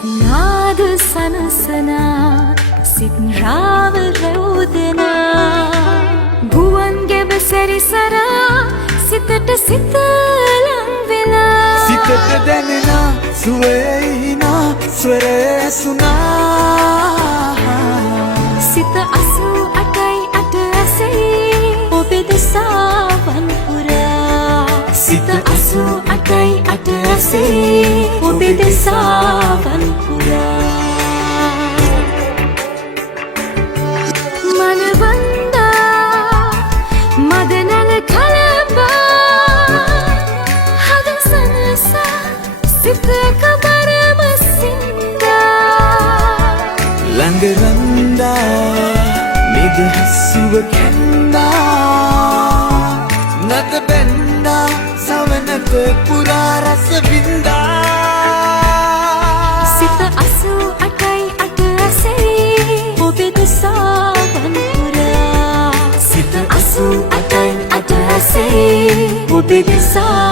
සිත්නාද සනසනා සිත් රාව රැවුදනා ගුවන්ගේ බසරිසරා සිතට සිත ලං වෙලා සිතට දැනෙනා සුවයේ හිනා ස්වරයේ සුනා සිත 88යි 88යි ඔබේ දසාවන් පුරා සිත 88යි 88යි ඔබේ දසාවන් පුරා මනවන්දා මදනල කලබා හද සනසා සිතක බරම සින්දා ළඟ රන්දා නිදහස්ව කැන්දා නත බැන්දා සවනත පුරා රස වින්දා සිත 88යි 88යි ඔබේ දසාවන් පුරා සිත 88යි 88යි ඔබේ දසාවන්